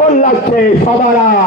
এখন লাগছে সবারা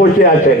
বসে আছেন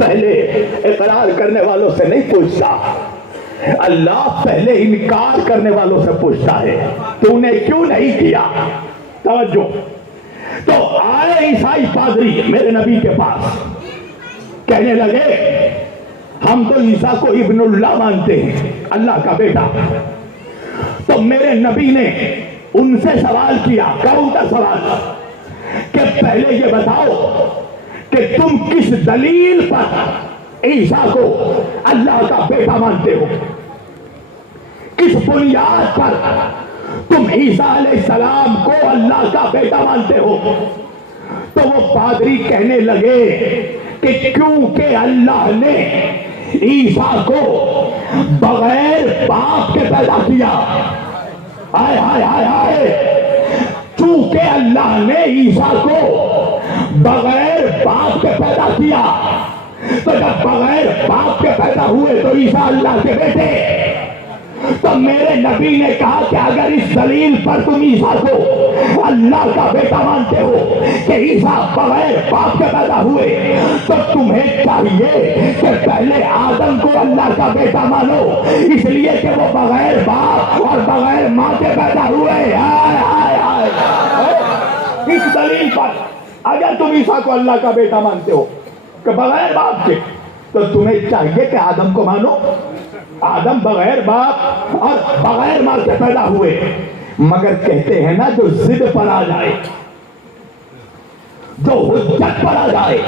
پہلے اقرار کرنے والوں سے نہیں پوچھتا، اللہ پہلے انکار کرنے والوں سے پوچھتا ہے تو نے کیوں نہیں کیا؟ توجہ۔ تو آئے عیسائی پادری میرے نبی کے پاس، کہنے لگے ہم تو عیسیٰ کو ابن اللہ مانتے ہیں، اللہ کا بیٹا۔ تو میرے نبی نے ان سے سوال کیا، کون کا سوال؟ کہ پہلے یہ بتاؤ کہ تم کس دلیل پر عیسیٰ کو اللہ کا بیٹا مانتے ہو؟ کس بنیاد پر تم عیسیٰ علیہ السلام کو اللہ کا بیٹا مانتے ہو؟ تو وہ پادری کہنے لگے کہ کیونکہ اللہ نے عیسیٰ کو بغیر باپ کے پیدا کیا۔ آئے ہائے ہائے ہائے، چونکہ اللہ نے عیسیٰ کو بغیر باپ کے پیدا کیا، تو جب بغیر باپ کے پیدا ہوئے تو عیسیٰ اللہ کے بیٹے۔ تو میرے نبی نے کہا کہ اگر اس دلیل پر تم عیسیٰ کو اللہ کا بیٹا مانتے ہو کہ عیسیٰ بغیر باپ کے پیدا ہوئے، تو تمہیں چاہیے کہ پہلے آدم کو اللہ کا بیٹا مانو، اس لیے کہ وہ بغیر باپ اور بغیر ماں کے پیدا ہوئے۔ اس دلیل پر اگر تم عیسیٰ کو اللہ کا بیٹا مانتے ہو کہ بغیر باپ کے، تو تمہیں چاہیے کہ آدم کو مانو، آدم بغیر باپ اور بغیر ماں کے پیدا ہوئے۔ مگر کہتے ہیں نا، جو ضد پر آ جائے، جو حجت پر آ جائے،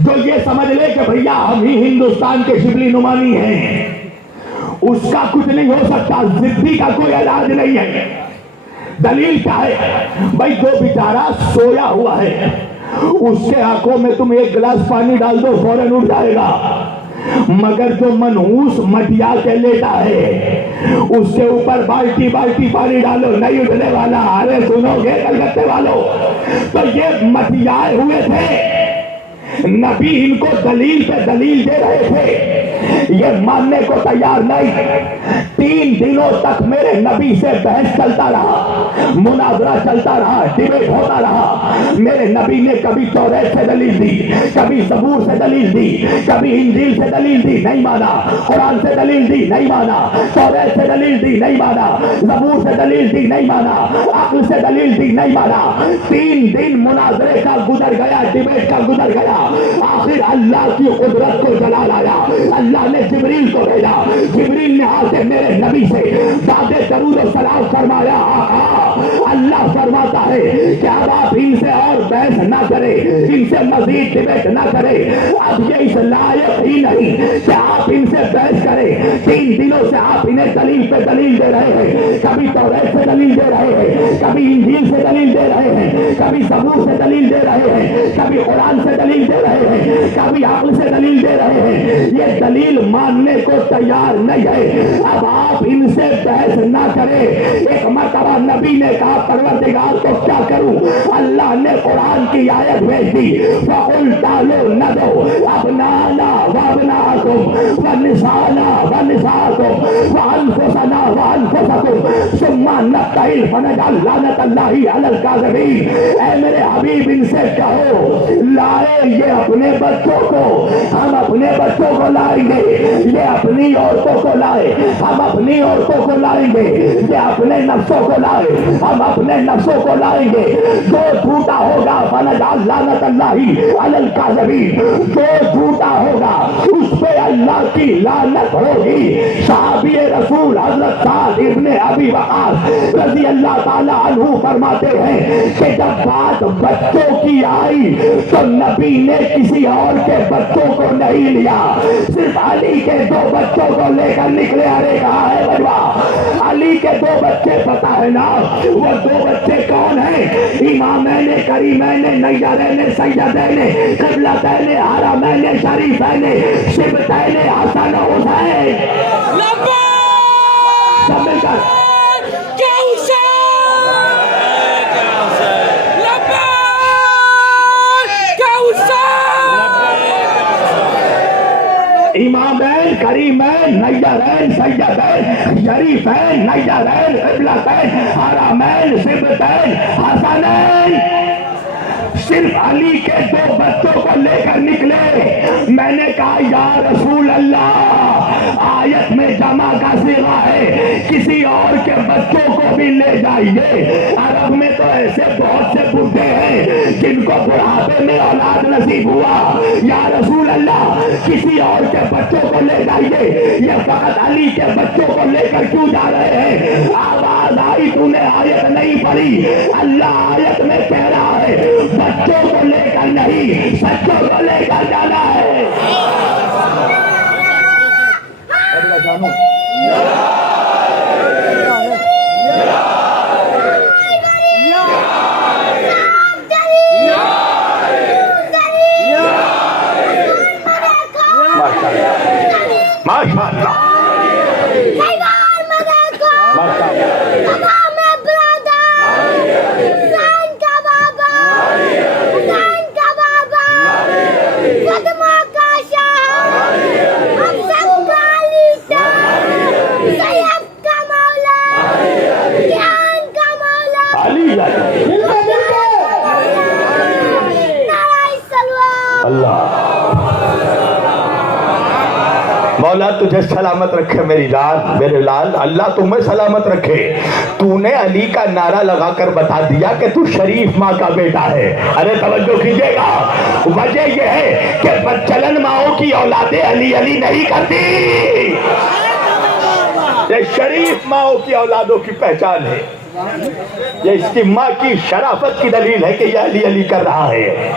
جو یہ سمجھ لے کہ بھیا ہم ہی ہندوستان کے شبلی نمانی ہیں، اس کا کچھ نہیں ہو سکتا، ضدی کا کوئی علاج نہیں ہے۔ دلیل کیا ہے؟ بھائی جو بیچارہ سویا ہوا ہے، اس کے آنکھوں میں تم ایک گلاس پانی ڈال دو فوراً اٹھ جائے گا، مگر جو منحوس مٹیا کے لیٹا ہے، اس کے اوپر بالٹی بالٹی پانی ڈالو نہیں اٹھنے والا۔ ارے سنو گے کلکتے والوں، تو یہ مٹیائے ہوئے تھے، نبی ان کو دلیل پہ دلیل دے رہے تھے، یہ ماننے کو تیار نہیں۔ 3 دنوں تک میرے نبی سے بحث چلتا رہا، مناظرہ چلتا رہا، ڈیبیٹ ہوتا رہا۔ میرے نبی نے کبھی توریت سے دلیل دی، کبھی زبور سے دلیل دی، کبھی انجیل سے دلیل دی، نہیں مانا۔ قرآن سے دلیل دی، نہیں مانا۔ توریت سے دلیل دی، نہیں مانا۔ زبور سے دلیل دی، نہیں مانا۔ عقل سے دلیل دی، نہیں مانا۔ 3 دن مناظرے کا گزر گیا، ڈیبیٹ کا گزر گیا، آخر اللہ کی قدرت کو جلال آیا۔ اللہ نے جبریل کو بھیجا، جبریل نے آ کے میرے نبی سے بعد درود و سلام فرمایا، اللہ فرماتا ہے کہ اب آپ ان سے اور بحث نہ کریں، ان سے مزید ڈیبیٹ نہ کریں، اب یہ اس لائق ہی نہیں کہ آپ ان سے بحث کریں۔ 3 دنوں سے آپ انہیں دلیل پہ دلیل دے رہے ہیں، کبھی توریت سے دلیل دے رہے ہیں، کبھی انجیل سے دلیل دے رہے ہیں، کبھی زبور سے دلیل دے رہے ہیں، کبھی قرآن سے دلیل دے رہے ہیں، کبھی عقل سے دلیل دے رہے ہیں، یہ دلیل ماننے کو تیار نہیں ہے۔ اب آپ ان سے بحث نہ کریں۔ ایک مرتبہ نبی نے کہا پروردگار کو کیا کروں؟ اللہ نے قرآن کی آیت بھیج دی، فَقُلْ تَعَالَوْا نَدْعُوا أَبْنَاءَنَا وَأَبْنَاءَكُمْ وَنِسَاءَنَا وَنِسَاءَكُمْ وَأَنفُسَنَا وَأَنفُسَكُمْ ثُمَّ نَبْتَهِلْ فَنَجْعَلْ لَعْنَةَ اللَّهِ عَلَى الْكَاذِبِينَ۔ اے میرے حبیب ان سے کہو لائے یہ اپنے بچوں کو، ہم اپنے بچوں کو لائیں گے، یہ اپنی عورتوں کو لائے، ہم اپنی عورتوں کو لائیں گے، یہ اپنے نفسوں کو لائے، ہم اپنے نفسوں کو لائیں گے۔ جو جھوٹا ہوگا فنجعل لعنت اللہ علی الکاذبین، جو جھوٹا ہوگا اس پہ اللہ کی لعنت ہوگی۔ صحابی رسول حضرت سعد ابن ابی وقاص رضی اللہ تعالی عنہ فرماتے ہیں کہ جب بات بچوں کی آئی تو نبی نے کسی اور کے بچوں کو نہیں لیا، صرف علی کے 2 بچوں کو لے کر نکلے۔ ارے کہا ہے بجوا، علی کے 2 بچے پتا ہے نا وہ 2 بچے کون ہیں؟ امامین کریمین نیرین سیدین قبلتین حرمین شریفین شبتین حسن حسین۔ سب مل کر امامین کریمین نیرین سیدین شریفین نیرین قبلتین حرمین شبتین حسنین۔ صرف علی کے 2 بچوں کو لے کر نکلے. میں نے کہا یا رسول اللہ آیت میں جمع کا صیغہ ہے, کسی اور کے بچوں کو بھی لے جائیے. عرب میں تو ایسے بہت سے بوڑھے ہیں جن کو بڑھاپے میں اولاد نصیب ہوا. یا رسول اللہ کسی اور کے بچوں کو لے جائیے, یہ فقط علی کے بچوں کو لے کر کیوں جا رہے ہیں؟ آواز آئی تو نے آیت نہیں پڑھی. اللہ آیت میں کہہ رہا ہے بچوں کو لے کر نہیں, سچوں کو لے کر جانا ہے. ماشاء اللہ مولا تجھے سلامت رکھے میری جان, میرے لال, اللہ تمہیں سلامت رکھے. تو نے علی کا نعرہ لگا کر بتا دیا کہ تو شریف ماں کا بیٹا ہے. ارے توجہ کیجئے گا, وجہ یہ ہے کہ بدچلن ماؤں کی اولادیں علی علی نہیں کرتی. یہ شریف ماؤں کی اولادوں کی پہچان ہے. یہ اس کی ماں کی شرافت کی دلیل ہے کہ یہ علی علی کر رہا ہے.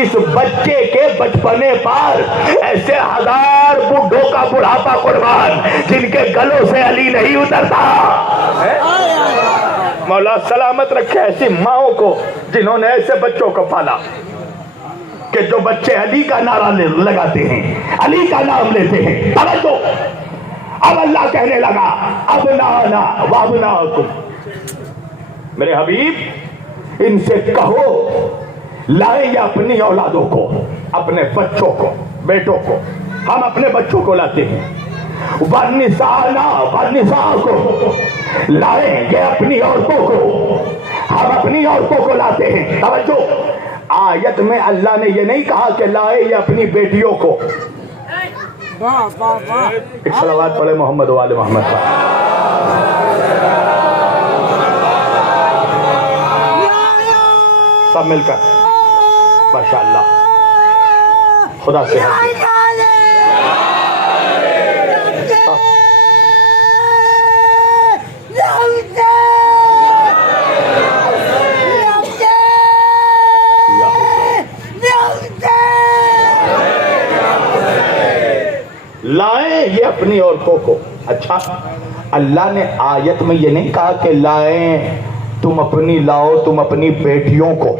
اس بچے کے بچپنے پر ایسے 1000 بوڑھوں کا بڑھاپا قربان جن کے گلوں سے علی نہیں اترتا. مولا سلامت رکھے ایسی ماؤں کو جنہوں نے ایسے بچوں کو پالا کہ جو بچے علی کا نعرہ لگاتے ہیں, علی کا نام لیتے ہیں. توجہ, اب اللہ کہنے لگا ابنانا وابناکم. میرے حبیب ان سے کہو لائیں یا اپنی اولادوں کو, اپنے بچوں کو, بیٹوں کو. ہم اپنے بچوں کو لاتے ہیں. والنساء کو لائیں گے, اپنی عورتوں کو, ہم اپنی عورتوں کو لاتے ہیں. توجہ, آیت میں اللہ نے یہ نہیں کہا کہ لائیں یا اپنی بیٹیوں کو. ایک صلوات پڑھے محمد و آل محمد کا. سب مل کر ماشاءاللہ خدا سے لائیں یہ اپنی عورتوں کو. اچھا, اللہ نے آیت میں یہ نہیں کہا کہ لائیں تم اپنی لاؤ, تم اپنی بیٹیوں کو.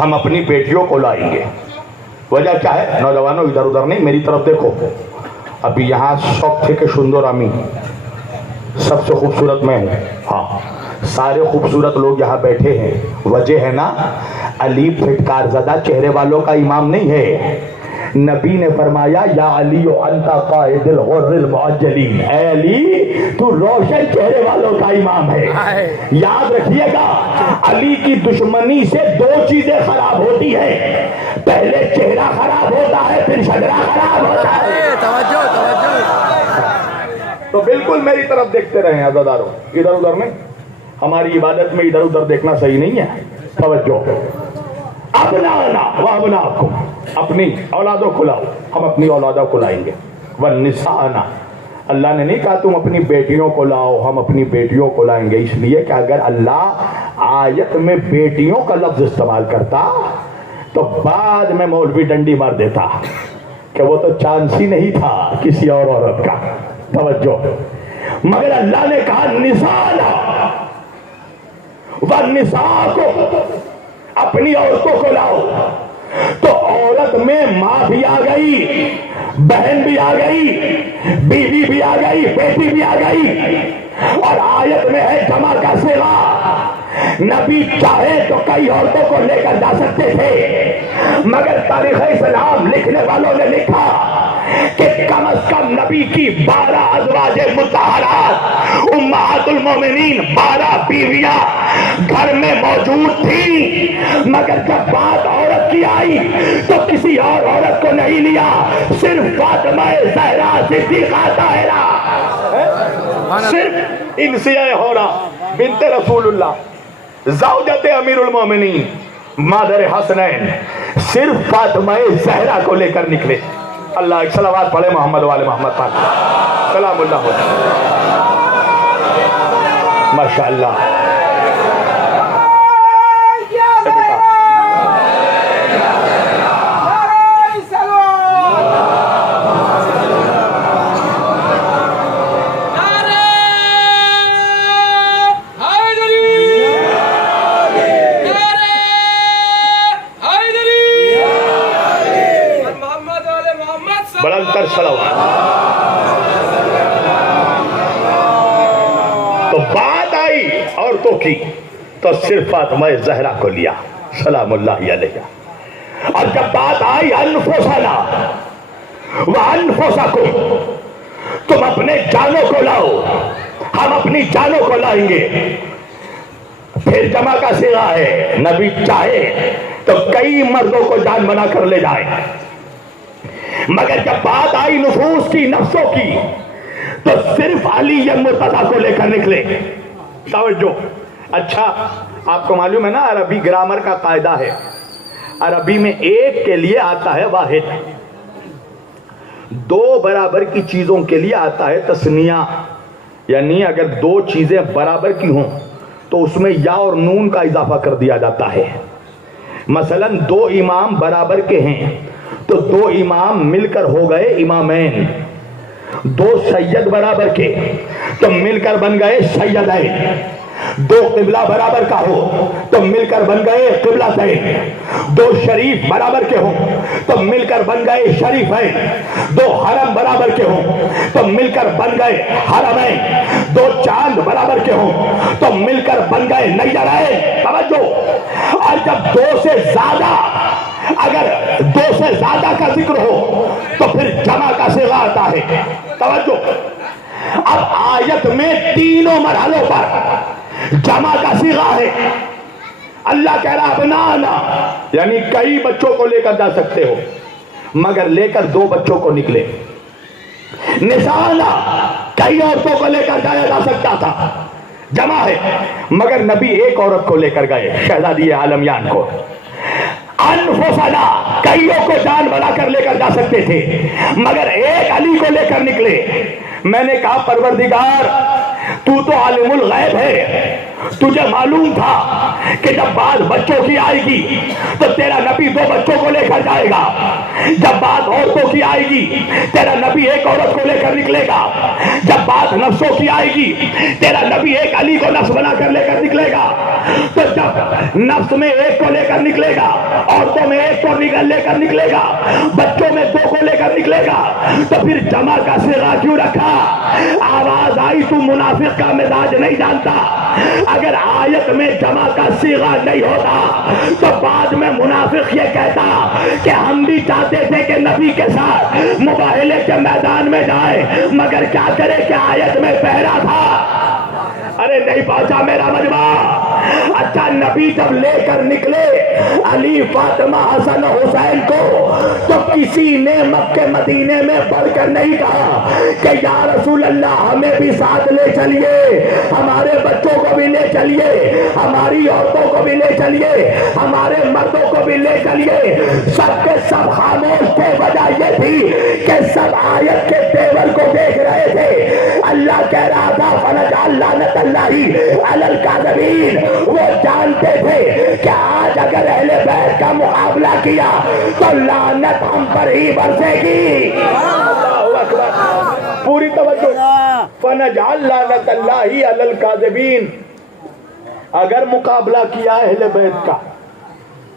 ہم اپنی بیٹیوں کو لائیں گے. وجہ کیا ہے؟ نوجوانوں ادھر ادھر نہیں, میری طرف دیکھو. ابھی یہاں شوق تھے کہ سندر امی سب سے خوبصورت میں ہوں. ہاں, سارے خوبصورت لوگ یہاں بیٹھے ہیں. وجہ ہے نا, علی پھٹکار زدہ چہرے والوں کا امام نہیں ہے. نبی نے فرمایا یا علی انت قائد الغر المعجلین, اے علی تو روشن چہرے والوں کا امام ہے. یاد رکھیے گا, علی کی دشمنی سے 2 چیزیں خراب ہوتی ہیں. پہلے چہرہ خراب ہوتا ہے, پھر شجرہ خراب ہوتا ہے. توجہ تو بالکل میری طرف دیکھتے رہیں عزاداروں, ادھر ادھر نہیں. ہماری عبادت میں ادھر ادھر دیکھنا صحیح نہیں ہے. توجہ, ابنانا وابناکم, اپنی اولادوں کو لاؤ, ہم اپنی اولادوں کو لائیں گے. والنساءنا, اللہ نے نہیں کہا تم اپنی بیٹیوں کو لاؤ, ہم اپنی بیٹیوں کو لائیں گے. اس لیے کہ اگر اللہ آیت میں بیٹیوں کا لفظ استعمال کرتا تو بعد میں مولوی ڈنڈی مار دیتا کہ وہ تو چانس ہی نہیں تھا کسی اور عورت کا. توجہ, مگر اللہ نے کہا نساءنا, والنساء کو, اپنی عورتوں کو لاؤ. تو عورت میں ماں بھی آ گئی, بہن بھی آ گئی, بیوی بھی آ گئی, بیٹی بھی آ گئی. اور آیت میں ہے جمع کا صیغہ. نبی چاہے تو کئی عورتوں کو لے کر جا سکتے تھے, مگر تاریخ اسلام لکھنے والوں نے لکھا کہ کم از کم نبی کی 12 ازواج مطہرات امہات المومنین 12 بیویاں گھر میں موجود تھیں، مگر جب بات عورت کی آئی تو کسی اور عورت کو نہیں لیا، صرف فاطمہ زہرا صدیقہ طاہرہ، صرف انسیہ ہورا بنت رسول اللہ زوجت امیر المومنین مادر حسنین، صرف فاطمہ زہرا کو لے کر نکلے۔ اللہ ایک صلوات پڑھے محمد والے محمد پر سلام اللہ علیہ۔ ماشاءاللہ بلندر صلوات۔ تو بات آئی عورتوں کی تو صرف فاطمہ زہرا کو لیا سلام اللہ علیہ، اور جب بات آئی انفسنا وانفسکم، تم اپنے جانوں کو لاؤ، ہم اپنی جانوں کو لائیں گے، پھر جمع کا صیغہ ہے، نبی چاہے تو کئی مردوں کو جان بنا کر لے جائے، مگر جب بات آئی نفوس کی، نفسوں کی، تو صرف علی مرتضیٰ کو لے کر نکلے۔ توجہ، اچھا آپ کو معلوم ہے نا عربی گرامر کا قاعدہ ہے، عربی میں ایک کے لیے آتا ہے واحد، دو برابر کی چیزوں کے لیے آتا ہے تثنیہ، یعنی اگر دو چیزیں برابر کی ہوں تو اس میں یا اور نون کا اضافہ کر دیا جاتا ہے۔ مثلا دو امام برابر کے ہیں تو دو امام مل کر ہو گئے امامین، دو سید برابر کے تو مل کر بن گئے سیدین، دو قبلہ برابر کا ہو تو مل کر بن گئے قبلتین، دو شریف برابر کے ہوں تو مل کر بن گئے شریفین، دو حرم برابر کے ہوں تو مل کر بن گئے حرمین، دو چاند برابر کے ہوں تو مل کر بن گئے نیرین۔ توجہ، اور جب دو سے زیادہ، اگر دو سے زیادہ کا ذکر ہو تو پھر جمع کا صیغہ آتا ہے۔ توجہ، اب آیت میں تینوں مرحلوں پر جمع کا صیغہ ہے۔ اللہ کہہ رہا ابنانا، یعنی کئی بچوں کو لے کر جا سکتے ہو، مگر لے کر دو بچوں کو نکلے۔ نسانا، کئی عورتوں کو لے کر جایا جا سکتا تھا، جمع ہے، مگر نبی ایک عورت کو لے کر گئے، شہزادی عالمیان کو۔ انفسنا، کئیوں کو جان بنا کر لے کر جا سکتے تھے، مگر ایک علی کو لے کر نکلے۔ میں نے کہا پروردگار تو تو عالم الغیب ہے، تجھے معلوم تھا کہ جب بات بچوں کی آئے گی تو تیرا نبی دو بچوں کو لے کر جائے گا، جب بات عورتوں کی آئے گی تیرا نبی ایک عورت کو لے کر نکلے گا، جب بات نفسوں کی آئے گی تیرا نبی ایک علی کو نفس بنا کر لے کر نکلے گا۔ تو جب نفس میں ایک کو لے کر نکلے گا، عورتوں میں ایک کو لے کر نکلے گا، بچوں میں دو کو لے کر نکلے گا، تو پھر جمع کا صیغہ کیوں رکھا؟ آواز آئی تو منافق کا مزاج نہیں جانتا، اگر آیت میں جمع کا صیغہ نہیں ہوتا تو بعد میں منافق یہ کہتا کہ ہم بھی چاہتے تھے کہ نبی کے ساتھ مباہلے کے میدان میں جائے، مگر کیا کرے کہ آیت میں پہرا تھا۔ ارے نہیں پہنچا میرا مجمع۔ اچھا، نبی جب لے کر نکلے علی، فاطمہ، حسن حسین کو، تو کسی نے مکہ مدینے میں پڑھ کر نہیں کہا کہ یا رسول اللہ ہمیں بھی ساتھ لے چلیے، ہمارے بچوں کو بھی لے چلیے، ہماری عورتوں کو بھی لے چلیے، ہمارے مردوں کو بھی لے چلیے۔ سب کے سب خاموش تھے، وجہ یہ تھی کہ سب آیت کے تیور کو دیکھ رہے تھے۔ اللہ کہہ رہا تھا فنجعل لعنت اللہ علی الکاذبین، وہ جانتے تھے کہ آج اگر اہل بیت کا مقابلہ کیا تو لعنت ہم پر ہی برسے گی۔ اللہ اکبر، پوری توجہ، فنجعل لعنت اللہ علی الکاذبین، اگر مقابلہ کیا اہل بیت کا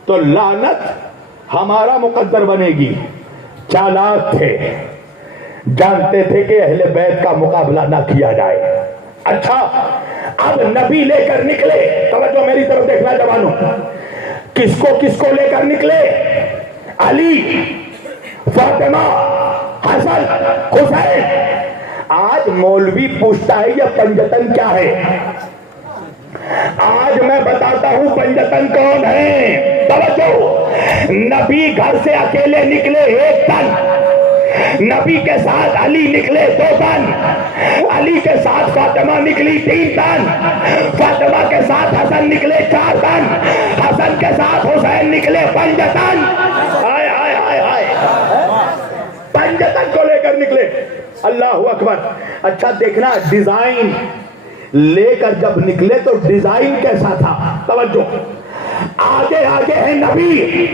تو لعنت ہمارا مقدر بنے گی۔ چالاک تھے، جانتے تھے کہ اہل بیت کا مقابلہ نہ کیا جائے۔ اچھا، اب نبی لے کر نکلے، توجہ میری طرف دیکھنا جوانوں، کس کو لے کر نکلے؟ علی، فاطمہ، حسن، حسین۔ آج مولوی پوچھتا ہے یہ پنجتن کیا ہے؟ آج میں بتاتا ہوں پنجتن کون ہے۔ توجہ، نبی گھر سے اکیلے نکلے 1 تن، نبی کے ساتھ علی نکلے 2 تن، علی کے ساتھ فاطمہ نکلی 3 تن، فاطمہ کے ساتھ حسن نکلے 4 تن، حسن کے ساتھ حسین نکلے 5 تن۔ ہائے ہائے ہائے ہائے، 5 تن کو لے کر نکلے۔ اللہ اکبر۔ اچھا دیکھنا، ڈیزائن لے کر جب نکلے تو ڈیزائن کیسا تھا؟ توجہ، آگے آگے ہے نبی،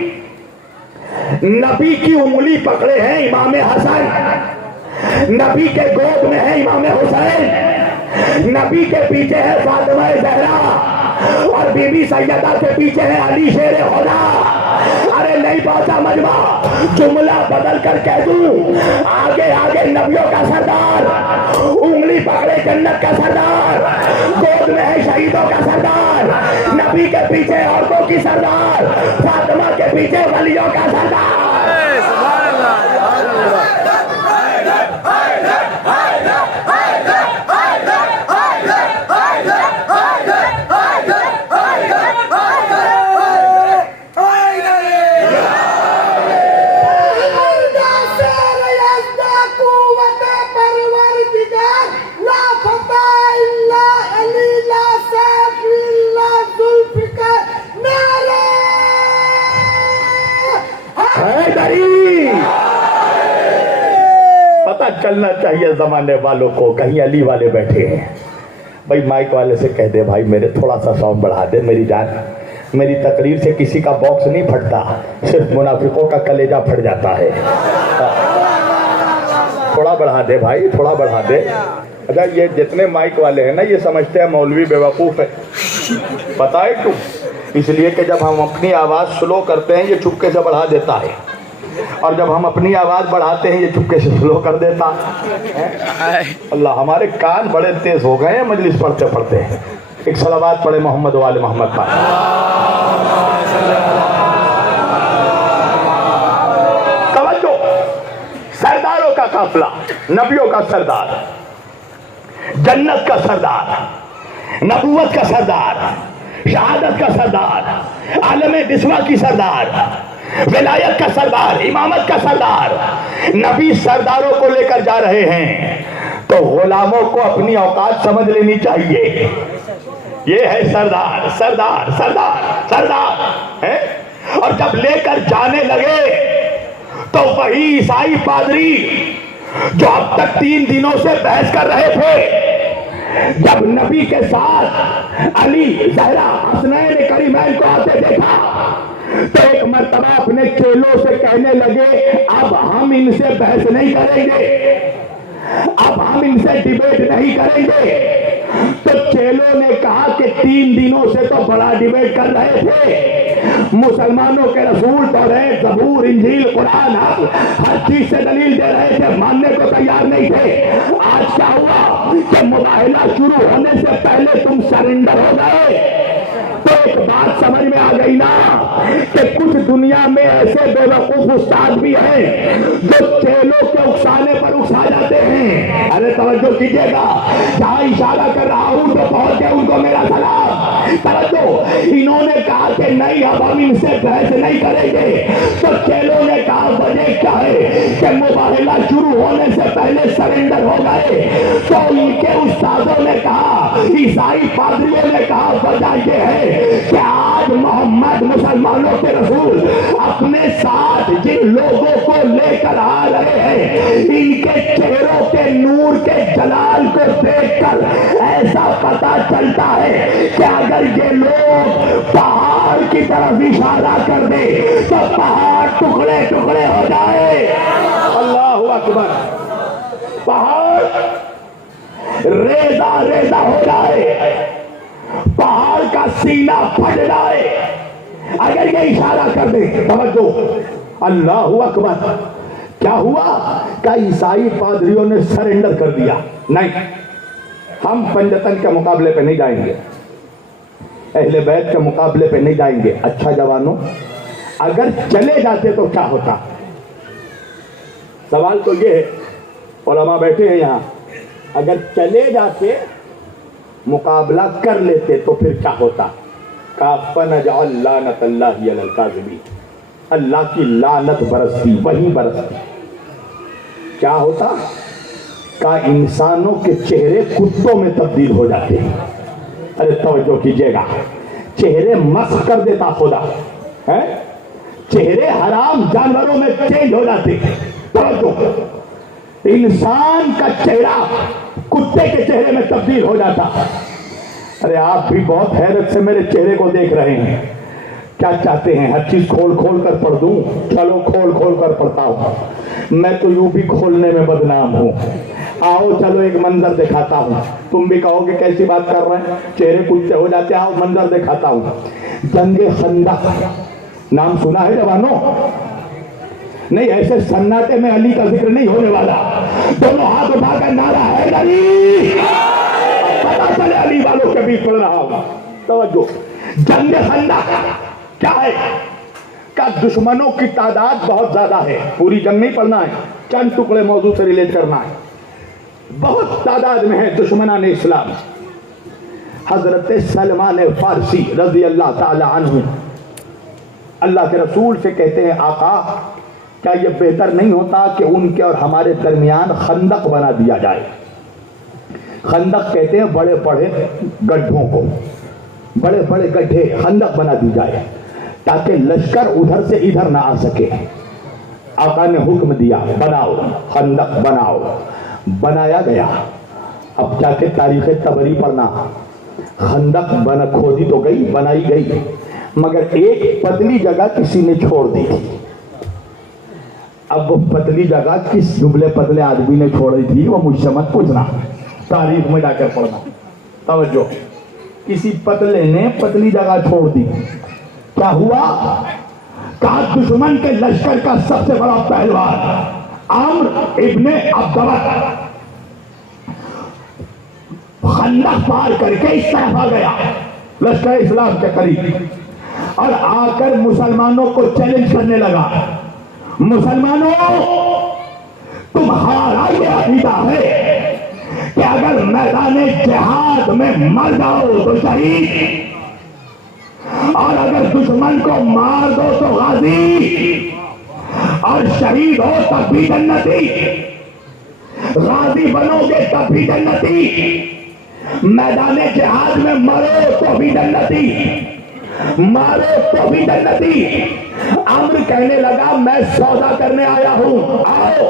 نبی کی انگلی پکڑے ہیں امام حسن، نبی کے گود میں ہے امام حسین، نبی کے پیچھے ہے فاطمہ زہرا، اور بی بی سیدہ کے پیچھے ہے علی شیر خدا۔ ارے نہیں پہنچا مجمع، جملہ بدل کر کہہ دوں، آگے آگے نبیوں کا سردار، انگلی پکڑے جنت کا سردار، گود میں ہے شہیدوں کا سردار، نبی کے پیچھے عورتوں کی سردار، فاطمہ کے پیچھے ولیوں کا سردار۔ چلنا چاہیے زمانے والوں کو، کہیں علی والے بیٹھے ہیں، بھائی مائک والے سے کہہ دے بھائی میرے تھوڑا سا ساؤنڈ بڑھا دے، میری جان، میری تقریر سے کسی کا باکس نہیں پھٹتا، صرف منافقوں کا کلیجہ پھٹ جاتا ہے۔ تھوڑا بڑھا دے بھائی، تھوڑا بڑھا دے۔ اچھا یہ جتنے مائک والے ہیں نا یہ سمجھتے ہیں مولوی بیوقوف ہے، پتہ ہے کیوں؟ اس لیے کہ جب ہم اپنی آواز سلو کرتے ہیں یہ چپکے سے بڑھا دیتا ہے، اور جب ہم اپنی آواز بڑھاتے ہیں یہ چپکے سے سلو کر دیتا ہے۔ اللہ، ہمارے کان بڑے تیز ہو گئے ہیں مجلس پڑھتے پڑھتے۔ ایک صلوات پڑھے محمد و آل محمد پر۔ توجہ، سرداروں کا قافلہ، نبیوں کا سردار، جنت کا سردار، نبوت کا سردار، شہادت کا سردار، عالم نسواں کی سردار، ولایت کا سردار، امامت کا سردار، نبی سرداروں کو لے کر جا رہے ہیں تو غلاموں کو اپنی اوقات سمجھ لینی چاہیے۔ یہ ہے سردار، سردار، سردار، سردار ہے۔ اور جب لے کر جانے لگے تو وہی عیسائی پادری جو اب تک 3 دنوں سے بحث کر رہے تھے، جب نبی کے ساتھ علی، زہرا، حسنین کریمین کو آتے دیکھا تو ایک مرتبہ اپنے چیلوں سے کہنے لگے اب ہم ان سے بحث نہیں کریں گے، اب ہم ان سے ڈیبیٹ نہیں کریں گے۔ تو چیلوں نے کہا کہ 3 دنوں سے تو بڑا ڈیبیٹ کر رہے تھے، مسلمانوں کے رسول توریت، زبور، انجیل، قرآن، ہر چیز سے دلیل دے رہے تھے، ماننے کو تیار نہیں تھے۔ آج کیا ہوا کہ مباہلہ شروع ہونے سے پہلے تم سرنڈر ہو گئے۔ تو ایک بات سمجھ میں آ گئی نا کہ کچھ دنیا میں ایسے بے وقوف استاد بھی ہیں جو چیلوں کے اکسانے پر اکسا جاتے ہیں۔ ارے توجہ کیجیے گا، جہاں اشارہ کر رہا ہوں تو پہنچے ان کو میرا سلام۔ توجہ، انہوں نے کہا کہ نہیں اب ہم ان سے بحث نہیں کریں گے، تو چیلوں نے کہا وجہ کیا ہے کہ مباہلہ شروع ہونے سے پہلے سرنڈر ہو گئے۔ تو ان کے استادوں نے کہا، عیسائی پادریوں نے کہا وجہ یہ ہے کہ آج محمد مسلمانوں کے رسول اپنے ساتھ جن لوگوں کو لے کر آ رہے ہیں ان کے چہروں کے نور کے جلال کو دیکھ کر ایسا پتا چلتا ہے کہ اگر یہ لوگ پہاڑ کی طرف اشارہ کر دے تو پہاڑ ٹکڑے ٹکڑے ہو جائے۔ اللہ اکبر، پہاڑ ریزہ ریزہ ہو جائے، پہاڑ کا سینہ پھٹ جائے اگر یہ اشارہ کر دے۔ توجہ، اللہ اکبر۔ کیا ہوا کہ عیسائی پادریوں نے سرنڈر کر دیا، نہیں ہم پنجتن کے مقابلے پہ نہیں جائیں گے، اہل بیت کے مقابلے پہ نہیں جائیں گے۔ اچھا جوانوں، اگر چلے جاتے تو کیا ہوتا؟ سوال تو یہ ہے، علماء بیٹھے ہیں یہاں، اگر چلے جاتے مقابلہ کر لیتے تو پھر کیا ہوتا؟ فَنَجْعَلْ لَعْنَتَ اللَّهِ عَلَى الْكَاذِبِينَ، اللہ کی لعنت برستی، وہی برستی۔ کیا ہوتا؟ کہ انسانوں کے چہرے کتوں میں تبدیل ہو جاتے ہیں۔ ارے توجہ کیجیے گا، چہرے مسخ کر دیتا خدا، چہرے حرام جانوروں میں چینج ہو جاتے ہیں۔ توجہ، انسان کا چہرہ کتے کے چہرے میں تبدیل ہو جاتا۔ ارے آپ بھی بہت حیرت سے میرے چہرے کو دیکھ رہے ہیں، کیا چاہتے ہیں ہر چیز کھول کھول کر پڑھ دوں؟ چلو کھول کھول کر پڑھتا ہوں، میں تو یوں بھی کھولنے میں بدنام ہوں۔ آؤ چلو ایک منظر دکھاتا ہوں، تم بھی کہو گے کیسی بات کر رہے ہیں، چہرے کچھ ہو جاتے ہیں۔ آؤ منظر دکھاتا ہوں۔ جنگ خندق نام سنا ہے جوانوں؟ نہیں، ایسے سناٹے میں علی کا ذکر نہیں ہونے والا۔ دونوں ہاتھ اٹھا کر نعرہ ہے علی، پتہ چلے علی والوں کے بیچ پڑھ رہا ہوگا۔ توجہ، جنگ خندق کیا ہے؟ کہ دشمنوں کی تعداد بہت زیادہ ہے، پوری جنگ نہیں پڑھنا ہے، چند ٹکڑے موضوع سے ریلیٹ کرنا ہے۔ بہت تعداد میں ہے دشمنان اسلام۔ حضرت سلمان فارسی رضی اللہ تعالی عنہ اللہ کے رسول سے کہتے ہیں، آقا کیا یہ بہتر نہیں ہوتا کہ ان کے اور ہمارے درمیان خندق بنا دیا جائے؟ خندق کہتے ہیں بڑے بڑے گڈھوں کو، بڑے بڑے گڈھے، خندق بنا دی جائے تاکہ لشکر ادھر سے ادھر نہ آ سکے۔ آقا نے حکم دیا، بناؤ خندق، بناؤ۔ بنایا گیا۔ اب جا کے تاریخ طبری پڑھنا، خندق کھودی تو گئی، بنائی گئی، مگر ایک پتلی جگہ کسی نے چھوڑ دی تھی۔ اب وہ پتلی جگہ کس دبلے پتلے آدمی نے چھوڑی تھی وہ مجھ سے مت پوچھنا، تاریخ میں جا کر پڑھنا۔ توجہ، کسی پتلے نے پتلی جگہ چھوڑ دی۔ کیا ہوا؟ کہا دشمن کے لشکر کا سب سے بڑا پہلوان عمرو ابن عبدوت خندق پار کر کے اس طرف آ گیا لشکر اسلام کے قریب، اور آ کر مسلمانوں کو چیلنج کرنے لگا، مسلمانوں تمہارا یہ عقیدہ ہے کہ اگر میدان جہاد میں مر جاؤ تو شہید، اور اگر دشمن کو مار دو تو غازی، اور شہید ہو تب بھی جنتی، غازی بنو گے تب بھی جنتی، میدان جہاد میں مرو تو بھی جنتی، مارو تو بھی جنتی۔ عمرو کہنے لگا میں سودا کرنے آیا ہوں، آؤ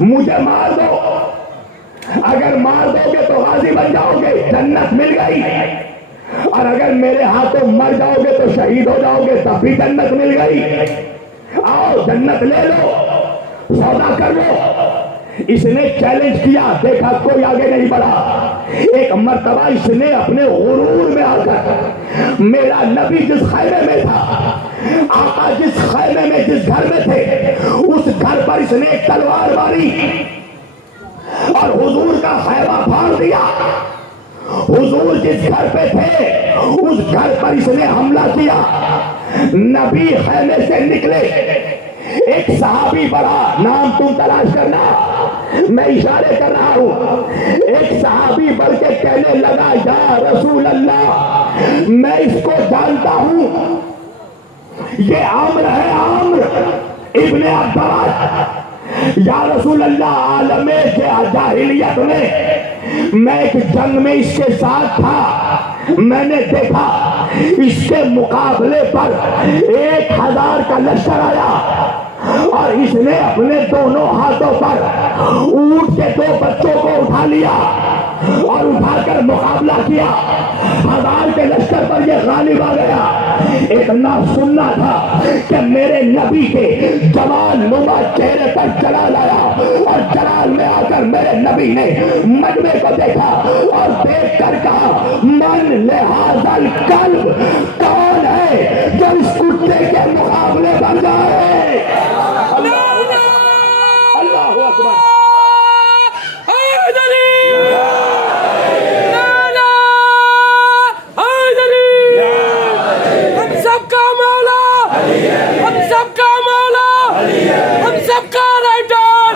مجھے مار دو، اگر مار دو گے تو غازی بن جاؤ گے، جنت مل گئی، اور اگر میرے ہاتھوں مر جاؤ گے تو شہید ہو جاؤ گے، تب بھی جنت مل گئی، آؤ جنت لے لو، سودا کر لو۔ اس نے چیلنج کیا، دیکھا کوئی آگے نہیں بڑھا۔ ایک مرتبہ اس نے اپنے غرور میں آ کر، میرا نبی جس خیمے میں تھا، آقا جس خیمے میں جس گھر میں تھے، اس گھر پر اس نے ایک تلوار ماری اور حضور کا خیمہ پھاڑ دیا۔ حضور جس گھر پہ تھے اس گھر پر اس نے حملہ کیا۔ نبی خیمے سے نکلے، ایک صحابی بڑھا، نام تم تلاش کرنا، میں اشارے کر رہا ہوں۔ ایک صحابی بڑھ کے کہنے لگا یا رسول اللہ میں اس کو جانتا ہوں، یہ عمرو ہے، عمرو ابن عبدوت۔ یا رسول اللہ عالم جاہلیت میں ایک جنگ میں اس کے ساتھ تھا، میں نے دیکھا اس کے مقابلے پر 1000 کا لشکر آیا، اور اس نے اپنے دونوں ہاتھوں پر اونٹ کے 2 بچوں کو اٹھا لیا اور اٹھا کر مقابلہ کیا۔ 1000 کے لشکر پر یہ غالب آ گیا۔ اتنا سننا تھا کہ میرے نبی کے جوان نما چہرے پر جلال آیا، اور جلال میں آ کر میرے نبی نے مجمع کو دیکھا اور دیکھ کر کہا من لہذا القلب، کون ہے جو اس کتے کے مقابلے بن جائے؟ اللہ اکبر، ہم سب کا رائٹر،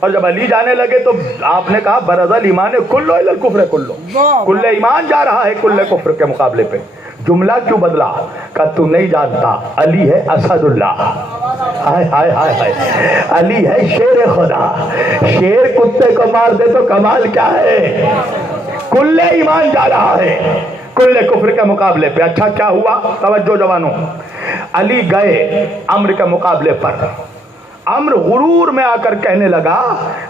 اور جب علی جانے لگے تو آپ نے کہا برز الایمان کلو الی الکفر کلو، کل ایمان جا رہا ہے کل کفر کے مقابلے پہ. جملہ کیوں بدلا؟ کہ تو نہیں جانتا علی ہے اسد اللہ، ہائے ہائے ہائے ہائے، علی ہے شیر خدا. شیر کتے کو مار دے تو کمال کیا ہے؟ کل ایمان جا رہا ہے کل کفر کے مقابلے پہ. اچھا کیا ہوا؟ توجہ جوانوں، علی گئے عمرو کے مقابلے پر. عمرو غرور میں آ کر کہنے لگا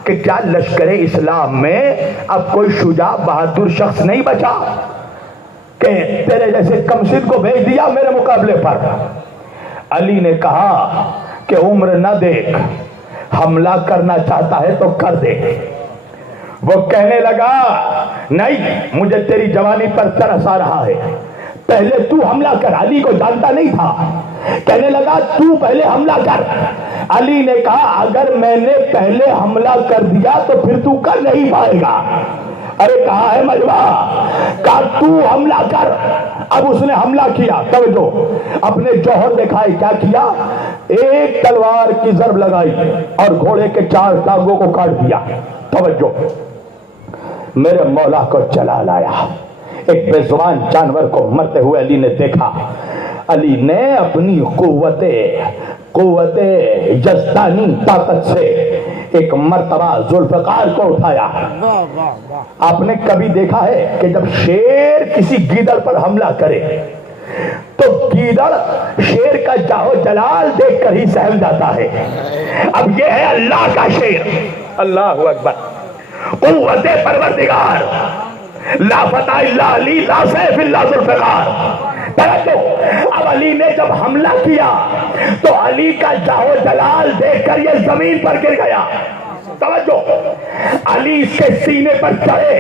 کہ کیا لشکر اسلام میں اب کوئی شجاع بہادر شخص نہیں بچا کہ تیرے جیسے کمسد کو بھیج دیا میرے مقابلے پر؟ علی نے کہا کہ عمر نہ دیکھ، حملہ کرنا چاہتا ہے تو کر دے. وہ کہنے لگا نہیں، مجھے تیری جوانی پر ترس آ رہا ہے، پہلے تو حملہ کر. علی کو جانتا نہیں تھا، کہنے لگا تو پہلے حملہ کر. علی نے کہا اگر میں نے پہلے حملہ کر دیا تو پھر تو کر نہیں پائے گا. ارے کہا ہے مجمع، کہا تو حملہ کر. اب اس نے حملہ کیا. توجہ، اپنے جوہر دکھائی. کیا کیا؟ ایک تلوار کی ضرب لگائی اور گھوڑے کے 4 ٹانگوں کو کاٹ دیا. توجہ، میرے مولا کو چلا لایا. ایک بے زبان جانور کو مرتے ہوئے علی نے دیکھا. علی نے اپنی قوت جسدانی طاقت سے ایک مرتبہ ذوالفقار کو اٹھایا. آپ نے کبھی دیکھا ہے کہ جب شیر کسی گیدڑ پر حملہ کرے تو گیدڑ شیر کا جاہو جلال دیکھ کر ہی سہم جاتا ہے؟ اب یہ ہے اللہ کا شیر. اللہ اکبر. قوت پروردگار، لا فتح الا علی، لا سیف الا ذوالفقار. اب علی نے جب حملہ کیا تو علی کا جاہو جلال دیکھ کر یہ زمین پر گر گیا. توجہ، علی اس کے سینے پر چڑھے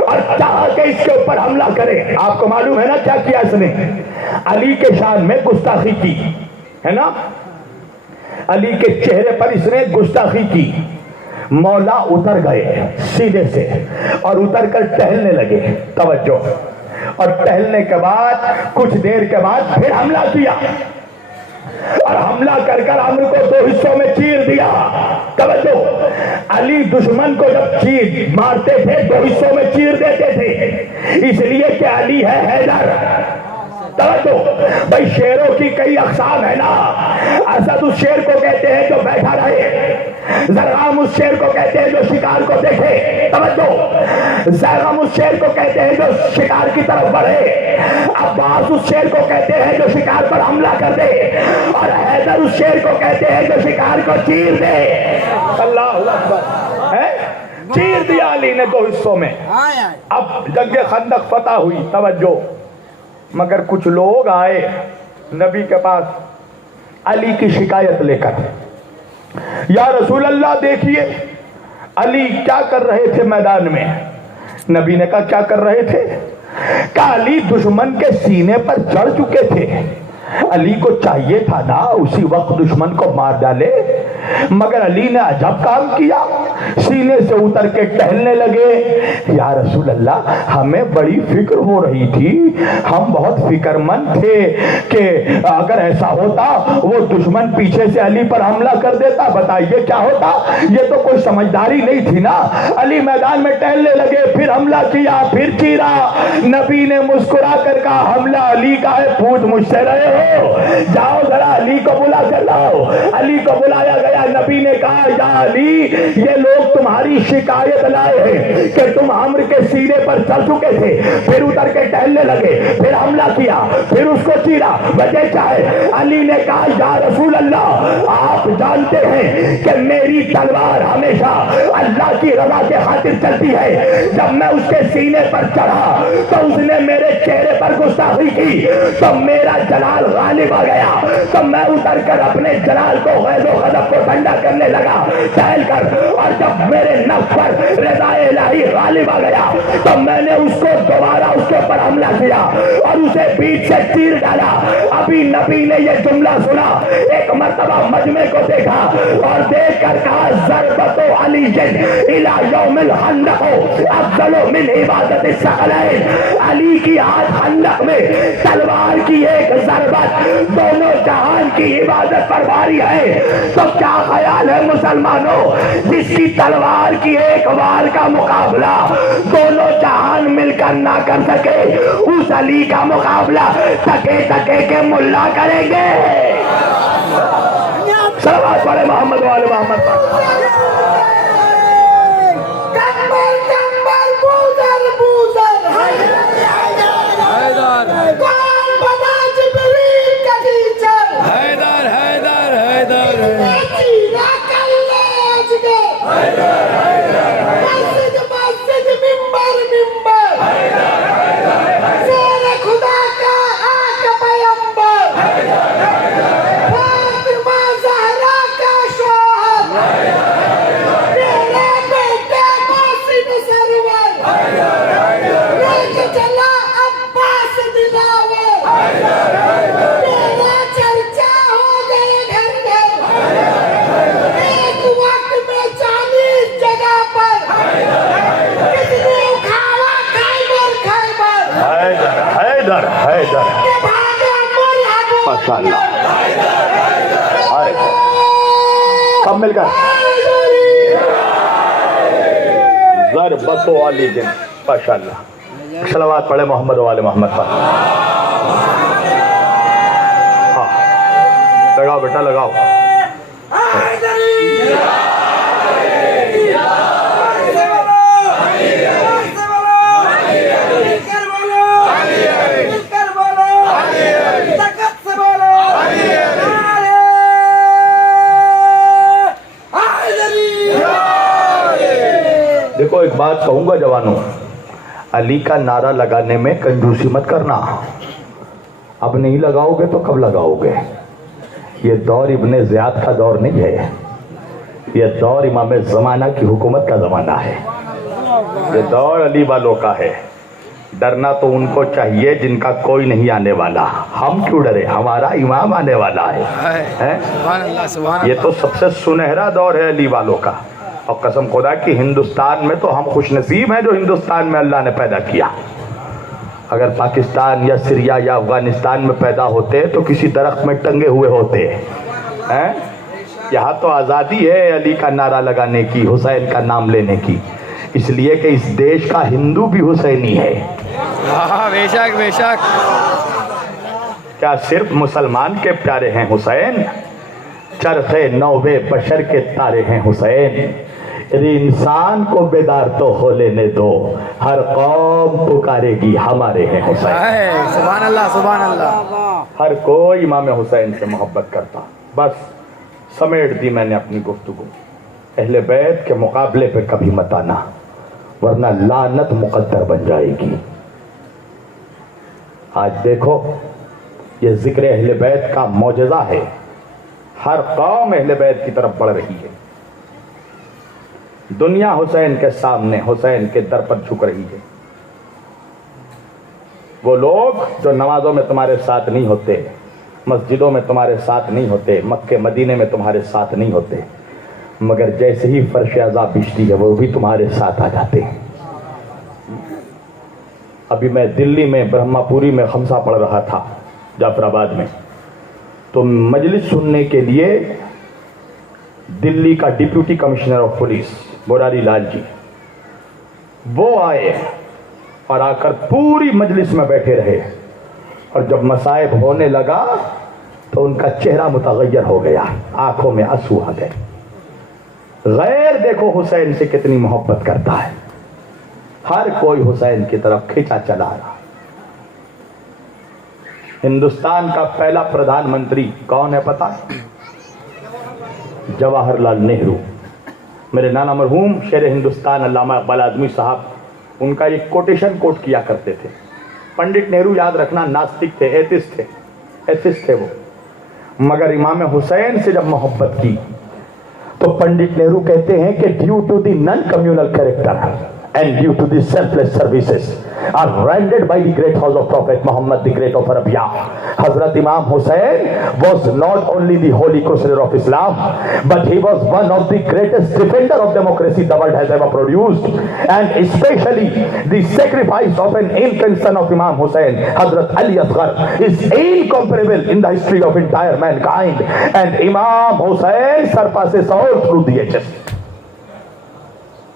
اور چاہا کہ اس کے اوپر حملہ کرے. آپ کو معلوم ہے نا کیا کیا اس نے؟ علی کے شان میں گستاخی کی ہے نا، علی کے چہرے پر اس نے گستاخی کی. مولا اتر گئے سیدھے سے اور اتر کر ٹہلنے لگے. توجہ، اور ٹہلنے کے بعد کچھ دیر کے بعد پھر حملہ کیا اور حملہ کر کر عمرو کو 2 حصوں میں چیر دیا. توجہ، علی دشمن کو جب چیر مارتے تھے 2 حصوں میں چیر دیتے تھے، اس لیے کہ علی ہے حیدر. توجہ بھائی، شیروں کی کئی اقسام ہے نا. اسد اس شیر کو کہتے ہیں جو بیٹھا رہے، زرغام اس شیر کو کہتے ہیں جو شکار کو دیکھے. توجہ، زرغام اس شیر کو کہتے ہیں جو شکار کی طرف بڑھے، عباس اس شیر کو کہتے ہیں جو شکار پر حملہ کر دے، اور حیدر اس شیر کو کہتے ہیں جو شکار کو چیر دے. اللہ اکبر. چیر دیا علی نے 2 حصوں میں. اب جنگ خندق فتح ہوئی. توجہ، مگر کچھ لوگ آئے نبی کے پاس علی کی شکایت لے کر. یا رسول اللہ دیکھیے علی کیا کر رہے تھے میدان میں. نبی نے کہا کیا کر رہے تھے؟ کہ علی دشمن کے سینے پر چڑھ چکے تھے. علی کو چاہیے تھا نا اسی وقت دشمن کو مار ڈالے، مگر علی نے عجب کام کیا، سینے سے اتر کے ٹہلنے لگے. یا رسول اللہ ہمیں بڑی فکر ہو رہی تھی، ہم بہت فکر مند تھے کہ اگر ایسا ہوتا وہ دشمن پیچھے سے علی پر حملہ کر دیتا، بتائیے کیا ہوتا. یہ تو کوئی سمجھداری نہیں تھی نا. علی میدان میں ٹہلنے لگے، پھر حملہ کیا، پھر چیرا. نبی نے مسکرا کر کہا حملہ علی کا ہے، پوچھ مجھ سے رہے ہو، جاؤ ذرا علی کو بلا کر لاؤ. علی کو بلایا گیا. نبی نے کہا یا علی، یہ لوگ تمہاری شکایت لائے ہیں کہ تم عمرو کے سینے پر چڑھ چکے تھے، پھر اتر کے ٹہلنے لگے، پھر حملہ کیا، پھر اس کو چیرا. وجہ کیا ہے؟ علی نے کہا یا رسول اللہ آپ جانتے ہیں کہ میری تلوار ہمیشہ اللہ کی رضا کے خاطر چلتی ہے. جب میں اس کے سینے پر چڑھا تو اس نے میرے چہرے پر گستاخی کی تو میرا جلال غالب آ گیا، تو میں اتر کر اپنے جلال کو غیظ و غضب کو ٹھنڈا کرنے لگا ٹہل کر. اور جب میرے نفس پر رضا الہی غالب آ گیا تو میں نے اس کو دوبارہ اس کے اوپر حملہ کیا اور اسے بیچ سے تیر ڈالا. ابھی نبی نے یہ جملہ سنا، ایک مرتبہ مجمع کو دیکھا اور دیکھ کر کہا ضربت علی الی یوم الخندق افضل من عبادت الثقلین. علی کی آج خندق میں تلوار کی ایک ضربت دونوں جہان کی عبادت پر بھاری ہے، تو کیا خیال ہے مسلمانوں، جس کی تلوار کی ایک وار کا مقابلہ دونوں جہان مل کر نہ کر سکے، اس علی کا مقابلہ تکے تکے کے ملا کریں گے؟ صلوات پڑھے محمد والے محمد پر۔ سب مل کر ضربت والی دن ماشاء اللہ، صلوات پڑھے محمد والے محمد پر۔ ہاں لگاؤ بیٹا لگاؤ۔ دیکھو ایک بات کہوں گا جوانوں، علی کا نعرہ لگانے میں کنجوسی مت کرنا، اب نہیں لگاؤ گے تو کب لگاؤ گے؟ یہ دور ابن زیاد کا دور نہیں ہے، یہ دور امام زمانہ کی حکومت کا زمانہ ہے، یہ دور علی والوں کا ہے۔ ڈرنا تو ان کو چاہیے جن کا کوئی نہیں آنے والا، ہم کیوں ڈرے؟ ہمارا امام آنے والا ہے۔ یہ تو سب سے سنہرا دور ہے علی والوں کا، اور قسم خدا کی ہندوستان میں تو ہم خوش نصیب ہیں جو ہندوستان میں اللہ نے پیدا کیا۔ اگر پاکستان یا سیریا یا افغانستان میں پیدا ہوتے تو کسی درخت میں ٹنگے ہوئے ہوتے ہیں۔ یہاں تو آزادی ہے علی کا نعرہ لگانے کی، حسین کا نام لینے کی، اس لیے کہ اس دیش کا ہندو بھی حسینی ہے۔ بے شک بے شک۔ کیا صرف مسلمان کے پیارے ہیں حسین؟ چرخے نوے بشر کے تارے ہیں حسین۔ انسان کو بیدار تو ہو لینے دو، ہر قوم پکارے گی ہمارے ہیں حسین۔ سبحان اللہ سبحان اللہ۔ ہر کوئی امام حسین سے محبت کرتا۔ بس سمیٹ دی میں نے اپنی گفتگو، اہل بیت کے مقابلے پہ کبھی مت آنا ورنہ لعنت مقدر بن جائے گی۔ آج دیکھو یہ ذکر اہل بیت کا معجزہ ہے، ہر قوم اہل بیت کی طرف بڑھ رہی ہے، دنیا حسین کے سامنے حسین کے در پر جھک رہی ہے۔ وہ لوگ جو نمازوں میں تمہارے ساتھ نہیں ہوتے، مسجدوں میں تمہارے ساتھ نہیں ہوتے، مکے مدینے میں تمہارے ساتھ نہیں ہوتے، مگر جیسے ہی فرش عذاب بچتی ہے وہ بھی تمہارے ساتھ آ جاتے ہیں۔ ابھی میں دلی میں برہما پوری میں خمسہ پڑھ رہا تھا، جعفر آباد میں، تو مجلس سننے کے لیے دلی کا ڈپٹی کمشنر آف پولیس براری لال جی وہ آئے اور آ کر پوری مجلس میں بیٹھے رہے، اور جب مصائب ہونے لگا تو ان کا چہرہ متغیر ہو گیا، آنکھوں میں آنسو آ گئے۔ غیر دیکھو حسین سے کتنی محبت کرتا ہے، ہر کوئی حسین کی طرف کھینچا چلا رہا۔ ہندوستان کا پہلا پردھان منتری کون ہے پتا؟ جواہر لال نہرو۔ میرے نانا مرحوم شیر ہندوستان علامہ اقبال اعظمی صاحب ان کا ایک کوٹیشن کوٹ کیا کرتے تھے، پنڈت نہرو یاد رکھنا ناستک تھے، ایتھسٹ تھے وہ، مگر امام حسین سے جب محبت کی تو پنڈت نہرو کہتے ہیں کہ due to the non communal character and due to these selfless services are rendered by the great house of Prophet Muhammad, the great of Arabia. Hazrat Imam Hussain was not only the holy crusader of Islam, but he was one of the greatest defender of democracy the world has ever produced. And especially the sacrifice of an infant son of Imam Hussain, Hazrat Ali Asghar, is incomparable in the history of entire mankind. And Imam Hussain surpasses all through the ages.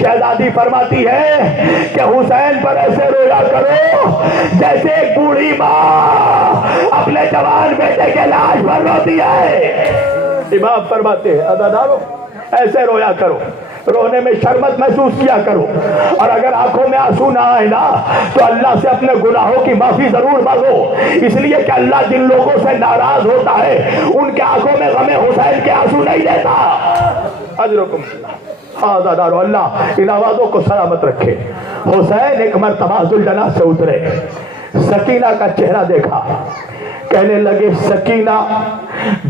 شہزادی فرماتی ہے کہ حسین پر ایسے رویا کرو جیسے ایک بوڑھی ماں اپنے جوان بیٹے کے لاش پر روتی ہے. امام فرماتے ہیں عزادارو ایسے رویا کرو, رونے میں شرمت محسوس کیا کرو, اور اگر آنکھوں میں آنسو نہ آئے نا تو اللہ سے اپنے گناہوں کی معافی ضرور مانگو, اس لیے کہ اللہ جن لوگوں سے ناراض ہوتا ہے ان کے آنکھوں میں غم حسین کے آنسو نہیں دیتا. اجرکم ہاں دادارو, اللہ ان آوازوں کو سلامت رکھے. حسین ایک مرتبہ ذوالجناح سے اترے, سکینہ کا چہرہ دیکھا, کہنے لگے سکینہ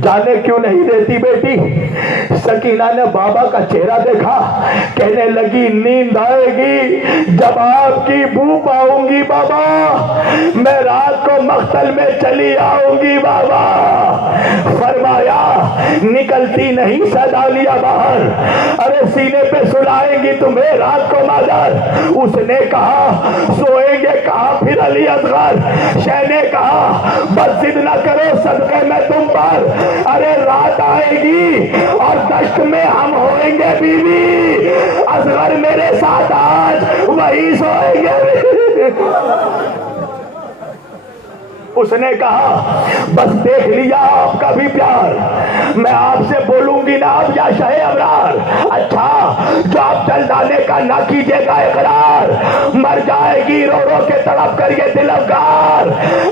جانے کیوں نہیں دیتی بیٹی. سکینہ نے بابا کا چہرہ دیکھا, کہنے لگی نیند آئے گی جب آپ کی بو پاؤں گی بابا, میں رات کو مقتل میں چلی آؤں گی بابا. فرمایا نکلتی نہیں سیدالیہ باہر, ارے سینے پہ سلائیں گی تمہیں رات کو مادر. اس نے کہا سوئیں گے کہاں پھر علی اصغر. شہ نے کہا بس ضد نہ کرو صدقے میں تم پر, ارے رات آئے گی اور دشت میں ہم ہوئیں گے بیوی. اصغر میرے ساتھ آج وہی سوئیں گے. اس نے کہا بس دیکھ لیا آپ کا بھی پیار, میں آپ سے بولوں گی نا اب یا شہ ابرار. اچھا جو آپ چل ڈالے کا نہ کیجیے گا اقرار, مر جائے گی رو رو کے تڑپ کر یہ دل افگار.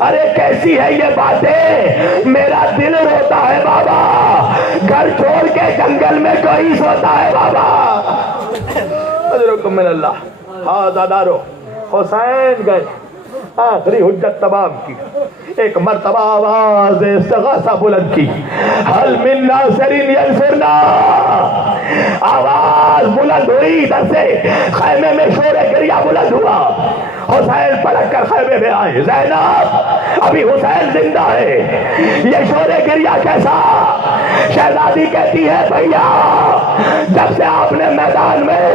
ارے کیسی ہے یہ باتیں, میرا دل روتا ہے بابا, گھر چھوڑ کے جنگل میں کوئی سوتا ہے بابا. اجرکم من اللہ. ہاں دادارو حسین گئے, آخری حجت تمام کی. ایک مرتبہ آواز استغاثہ بلند کی, حل من ناصر ینصرنا. آواز بلند ہوئی, ادھر سے خیمے میں شور گریہ بلند ہوا. حسین پلٹ کر خیمے میں آئے, زینب ابھی حسین زندہ ہے, یہ شور گریہ کیسا. شہزادی کہتی ہے بھیا جب سے آپ نے میدان میں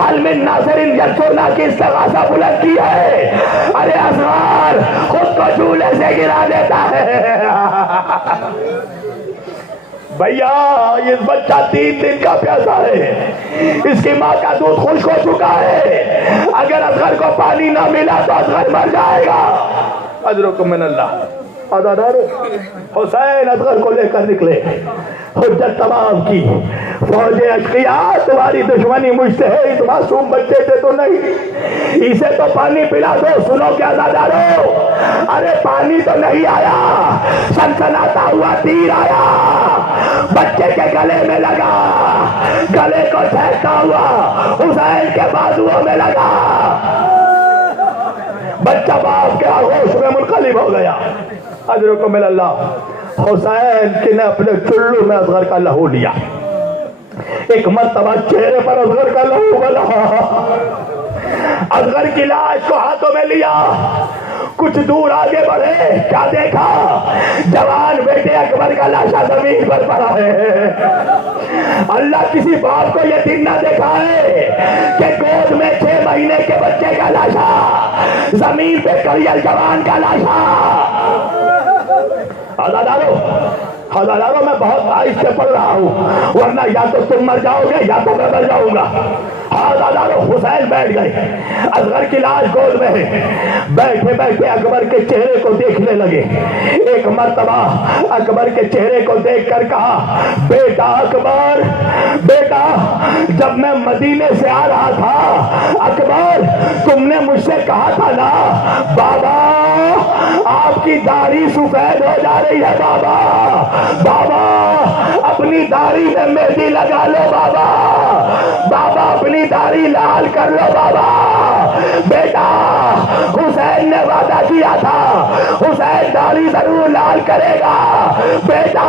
حل من ناصر ینصرنا کی استغاثہ بلند کی ہے, ارے اصغر خود کو جھولے سے گرا دیتا ہے. بھیا یہ بچہ 3 دن کا پیاسا ہے, اس کی ماں کا دودھ خشک ہو چکا ہے, اگر اصغر کو پانی نہ ملا تو اصغر مر جائے گا. اجرکم من اللہ. حسین اصغر کو لے کر نکلے, حجت تمام کی. فوج اشقیاء تمہاری دشمنی مجھ سے ہے, اس معصوم بچے سے تو نہیں, اسے تو پانی پلا دو. سنو کیا دادارو, ارے پانی تو نہیں آیا, سنسناتا ہوا تیر آیا, بچے کے گلے میں لگا, گلے کو چھیدتا ہوا حسین کے بازوؤں میں لگا. بچہ باپ کے آغوش میں منقلب ہو گیا. اجرکم من اللہ. حسین کی نے اپنے چلو میں اصغر کا لہو لیا, ایک مرتبہ چہرے پر اصغر کا لہو بلا, اصغر کی لاش کو ہاتھوں میں لیا, کچھ دور آگے بڑھے, کیا دیکھا, جوان بیٹے اکبر کا لاشا زمین پر پڑا ہے. اللہ کسی باپ کو یہ دن نہ دیکھا ہے کہ گود میں 6 مہینے کے بچے کا لاشا, زمین پہ کریل جوان کا لاشا. ہزاروں میں بہت آہستہ پڑھ رہا ہوں, ورنہ یا تو تم مر جاؤ گے یا تو میں مر جاؤں گا. ہزاروں. حسین بیٹھ گئے, اصغر کی لاش گود میں ہے, بیٹھے بیٹھے اکبر کے چہرے کو دیکھنے لگے. ایک مرتبہ اکبر کے چہرے کو دیکھ کر کہا, بیٹا اکبر, بیٹا جب میں مدینے سے آ رہا تھا اکبر تم نے مجھ سے کہا تھا نا بابا آپ کی داڑھی سفید ہو جا رہی ہے, بابا بابا اپنی داڑھی میں مہندی لگا لو, بابا بابا اپنی داڑھی لال کر لو بابا. بیٹا حسین نے وعدہ کیا تھا حسین داڑھی ضرور لال کرے گا, بیٹا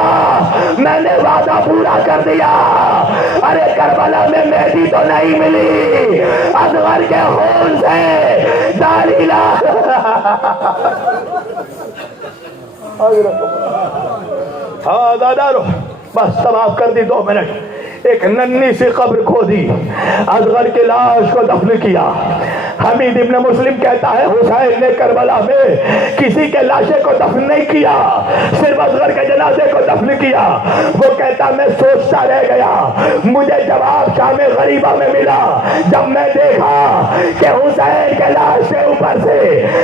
میں نے وعدہ پورا کر دیا. ارے کربلا میں مہندی تو نہیں ملی, اصغر کے خون سے داڑھی لال. ہاں دادارو بس تمام کر دی 2 منٹ. ایک ننھی سی قبر کھودی, اصغر کی لاش کو دفن کیا, حمید ابن مسلم کہتا ہے حسین نے کربلا میں کسی کے لاشے کو دفن نہیں کیا، صرف اصغر کے جنازے کو دفن کیا۔ وہ کہتا میں سوچتا رہ گیا، مجھے جواب شام غریبہ میں ملا جب میں دیکھا کہ حسین کے لاش کے اوپر سے،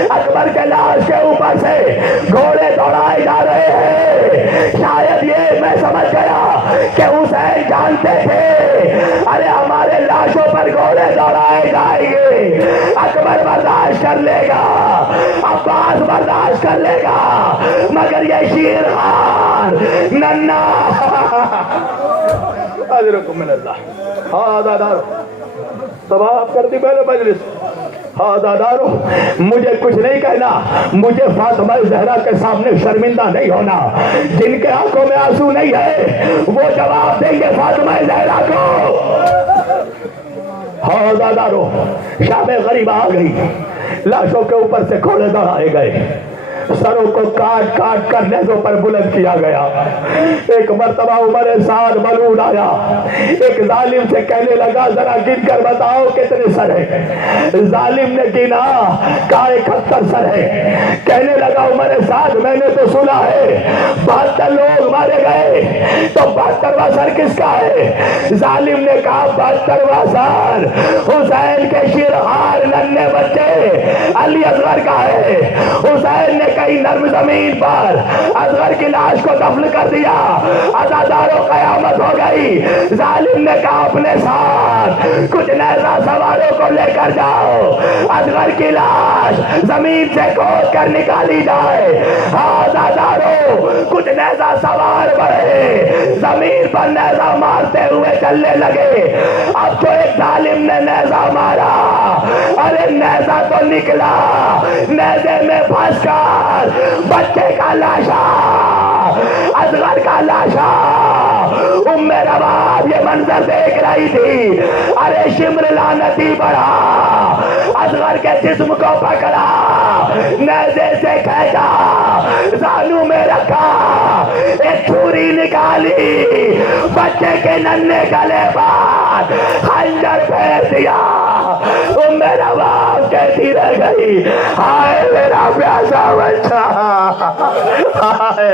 اکبر کے لاش کے اوپر سے گھوڑے دوڑائے جا رہے ہیں۔ شاید یہ میں سمجھ گیا کہ حسین جانتے تھے ارے ہمارے لاشوں پر گھوڑے دوڑائے جائیں گے، اکبر برداشت کر لے گا، عباس برداشت کر لے گا، مگر یہ شیر خان ننا حضرکم من اللہ ہاں دادارو سباب کر دی پہلے مجلس ہاں دادارو مجھے کچھ نہیں کہنا، مجھے فاطمہ زہرا کے سامنے شرمندہ نہیں ہونا، جن کے آنکھوں میں آنسو نہیں ہے وہ جواب دیں گے فاطمہ زہرا کو۔ ہاں دادارو شام غریب آ گئی، لاشوں کے اوپر سے گھوڑے دوڑائے گئے، سروں کو کاٹ کاٹ کر نیزوں پر بلند کیا گیا۔ ایک مرتبہ عمر سعد ملعون آیا، ایک ظالم سے کہنے لگا ذرا گن کر بتاؤ کتنے سر ہیں۔ ظالم نے گنا، کہا 71 سر ہے۔ کہنے لگا عمر سعد میں نے تو سنا ہے 72 لوگ مارے گئے، تو 72واں سر کس کا ہے؟ ظالم نے کہا 72واں سر حسین کے شیرخوار ننھے بچے علی اصغر کا ہے۔ حسین نے کئی نرم زمین پر اصغر کی لاش کو دفن کر دیا، عزاداروں قیامت ہو گئی۔ ظالم نے کہا اپنے ساتھ کچھ نیزہ سواروں کو لے کر جاؤ، اصغر کی لاش زمین سے کھود کر نکالی جائے۔ عزاداروں کچھ نیزہ سوار بڑھے، زمین پر نیزہ مارتے ہوئے چلنے لگے۔ اب تو ایک ظالم نے نیزہ مارا، ارے نیزہ تو نکلا، نیزے میں پھنس کر بچے کا لاشا، اصغر کا لاشا، ام رباب یہ منظر دیکھ رہی تھی۔ ارے شمر لعنتی بڑھا، اصغر کے جسم کو پکڑا، نیزے سے کھینچا، زانو میں رکھا، ایک چھری نکالی، بچے کے ننھے گلے پر خنجر پھیر دیا۔ ام رباب کہتی رہ گئی ہائے میرا پیاسا بچہ، ہائے